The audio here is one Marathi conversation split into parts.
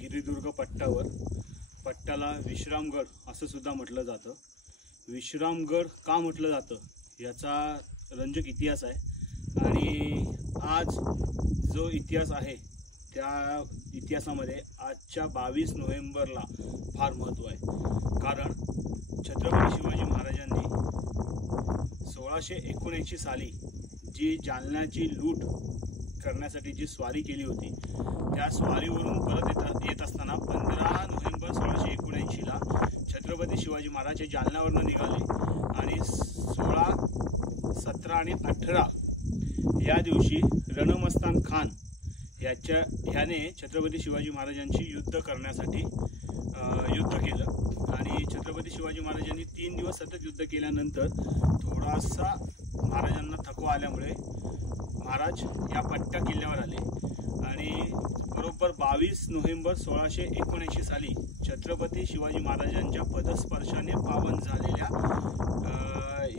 गिरिदुर्ग पट्ट्यावर, पट्ट्याला विश्रामगड असं सुद्धा म्हटलं जातं। विश्रामगड का म्हटलं जातं याचा रंजक इतिहास आहे आणि आज जो इतिहास आहे त्या इतिहासामध्ये आजच्या 22 नोव्हेंबरला फार महत्त्व आहे। कारण छत्रपती शिवाजी महाराजांनी 1679 साली जी जालन्याची लूट करण्यासाठी जी स्वारी केली होती, त्या स्वारीवरून परत येत असताना 15 नोव्हेंबर 1679 ला छत्रपती शिवाजी महाराज जालन्यावरून निघाले आणि 16, 17 आणि 18 या दिवशी रणमस्तान खान याने छत्रपती शिवाजी महाराजांची युद्ध करण्यासाठी युद्ध केलं आणि छत्रपती शिवाजी महाराजांनी 3 दिवस सतत युद्ध केल्यानंतर थोडासा महाराजांना थकवा आल्यामुळे महाराज या पट्ट्या किल्ल्यावर आले आणि बरोबर 22 नोव्हेंबर 1679 साली छत्रपती शिवाजी महाराजांच्या पदस्पर्शाने पावन झालेल्या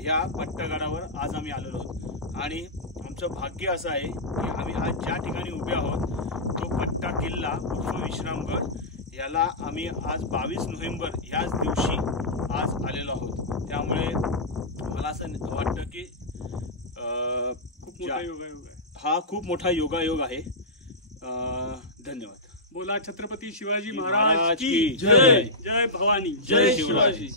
या पट्टागडावर आज आम्ही आलेलो आहोत। आणि आमचं भाग्य असं आहे की आम्ही आज ज्या ठिकाणी उभे आहोत तो पट्टा किल्ला उर्फ विश्रामगड याला आम्ही आज 22 नोव्हेंबर याच दिवशी आज आलेलो आहोत। त्यामुळे मला असं वाटतं की हा खूप मोठा योगायोग आहे। धन्यवाद। बोला छत्रपती शिवाजी महाराज की जय। जय भवानी, जय शिवाजी।